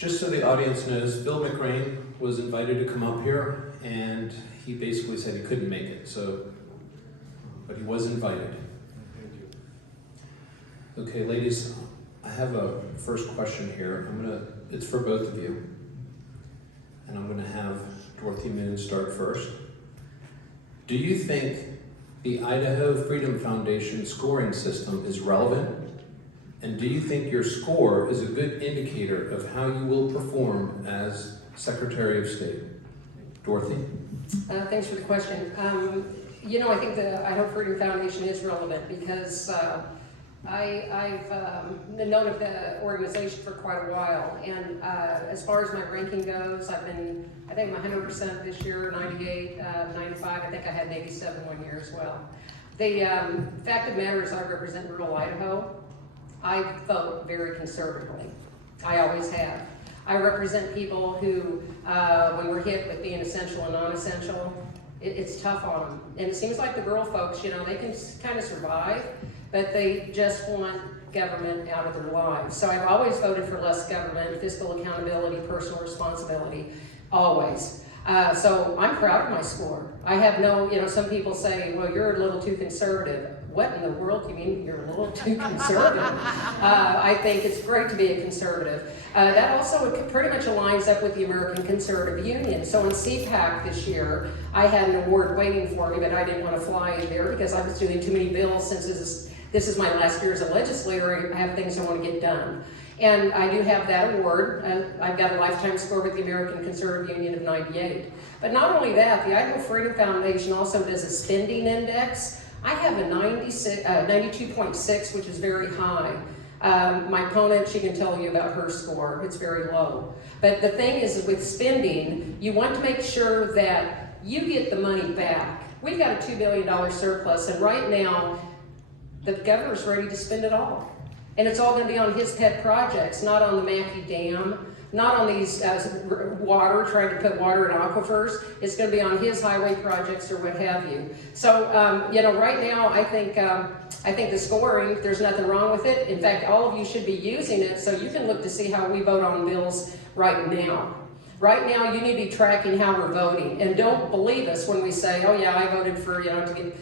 Just so the audience knows, Bill McGrane was invited to come up here, and he basically said he couldn't make it, but he was invited. Okay, ladies, I have a first question here. It's for both of you. And I'm gonna have Dorothy Moon start first. Do you think the Idaho Freedom Foundation scoring system is relevant? And do you think your score is a good indicator of how you will perform as Secretary of State? Dorothy? Thanks for the question. I think the Idaho Freedom Foundation is relevant because I've known of the organization for quite a while, and as far as my ranking goes, I think I'm 100% this year, 98, 95. I think I had an 87 one year as well. The fact of the matter is I represent rural Idaho. I vote very conservatively. I always have. I represent people who, when we're hit with being essential and non-essential, it's tough on them. And it seems like the rural folks, they can kind of survive, but they just want government out of their lives. So I've always voted for less government, fiscal accountability, personal responsibility, always. So I'm proud of my score. I have some people say, well, you're a little too conservative. What in the world do you mean you're a little too conservative? I think it's great to be a conservative. That also pretty much aligns up with the American Conservative Union. So in CPAC this year, I had an award waiting for me, but I didn't want to fly in there because I was doing too many bills. Since this is my last year as a legislator, I have things I want to get done. And I do have that award. I've got a lifetime score with the American Conservative Union of 98. But not only that, the Idaho Freedom Foundation also does a spending index. I have a 92.6, which is very high. My opponent, she can tell you about her score. It's very low. But the thing is, with spending, you want to make sure that you get the money back. We've got a $2 billion surplus, and right now, the governor's ready to spend it all. And it's all going to be on his pet projects, not on the Mackey Dam, not on these trying to put water in aquifers. It's going to be on his highway projects or what have you. So, right now, I think the scoring, there's nothing wrong with it. In fact, all of you should be using it so you can look to see how we vote on bills right now. Right now, you need to be tracking how we're voting. And don't believe us when we say, oh yeah, I voted for, to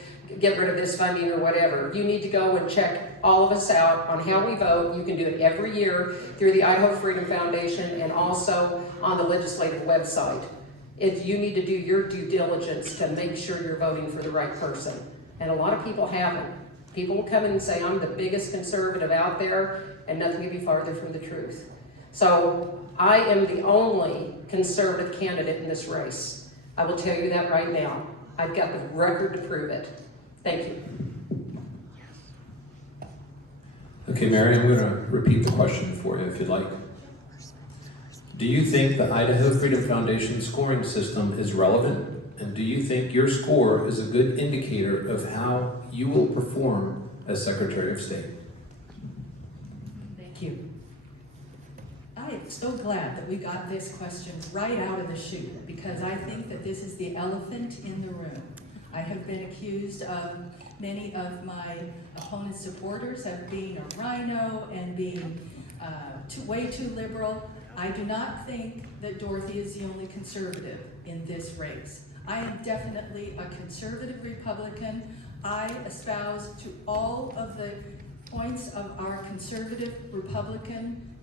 get rid of this funding or whatever. You need to go and check all of us out on how we vote. You can do it every year through the Idaho Freedom Foundation and also on the legislative website. If you need to do your due diligence to make sure you're voting for the right person. And a lot of people haven't. People will come in and say, I'm the biggest conservative out there, and nothing could be farther from the truth. So I am the only conservative candidate in this race. I will tell you that right now. I've got the record to prove it. Thank you. Okay, Mary, I'm going to repeat the question for you if you'd like. Do you think the Idaho Freedom Foundation scoring system is relevant? And do you think your score is a good indicator of how you will perform as Secretary of State? Thank you. I am so glad that we got this question right out of the chute, because I think that this is the elephant in the room. I have been accused of many of my opponent's supporters of being a rhino and being way too liberal. I do not think that Dorothy is the only conservative in this race. I am definitely a conservative Republican. I espouse to all of the points of our conservative Republican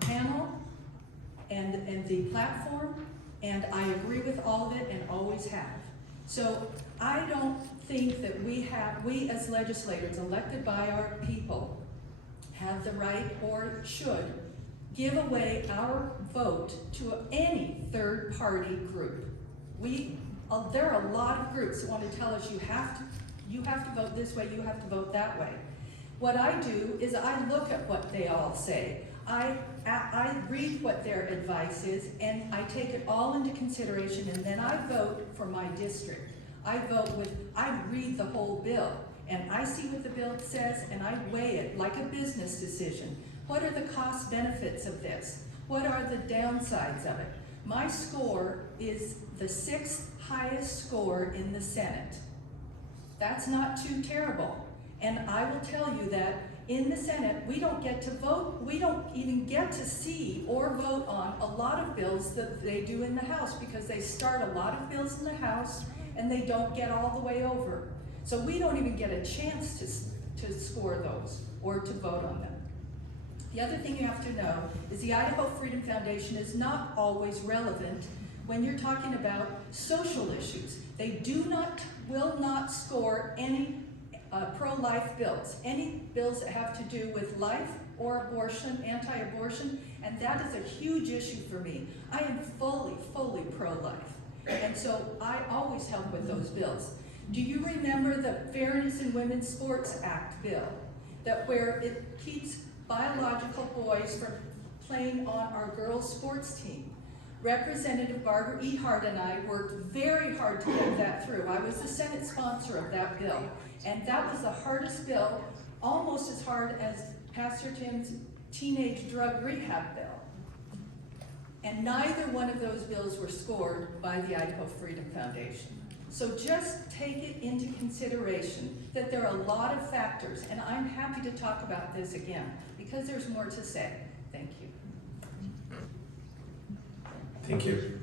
panel and the platform, and I agree with all of it and always have. So I don't think that we as legislators elected by our people have the right or should give away our vote to any third party group. There are a lot of groups that want to tell us you have to vote this way, you have to vote that way. What I do is I look at what they all say. I read what their advice is, and I take it all into consideration, and then I vote for my district. I read the whole bill, and I see what the bill says, and I weigh it like a business decision. What are the cost benefits of this? What are the downsides of it? My score is the 6th highest score in the Senate. That's not too terrible. And I will tell you that in the Senate, we don't get to vote, we don't even get to see or vote on a lot of bills that they do in the House, because they start a lot of bills in the House and they don't get all the way over. So we don't even get a chance to score those or to vote on them. The other thing you have to know is the Idaho Freedom Foundation is not always relevant when you're talking about social issues. They will not score any pro-life bills, any bills that have to do with life or abortion, anti-abortion, and that is a huge issue for me. I am fully pro-life, and so I always help with those bills. Do you remember the Fairness in Women's Sports Act bill, that where it keeps biological boys from playing on our girls' sports team? Representative Barbara E. Hart and I worked very hard to get that through. I was the Senate sponsor of that bill, and that was the hardest bill, almost as hard as Pastor Tim's teenage drug rehab bill. And neither one of those bills were scored by the Idaho Freedom Foundation. So just take it into consideration that there are a lot of factors, and I'm happy to talk about this again, because there's more to say. Thank you. Thank you.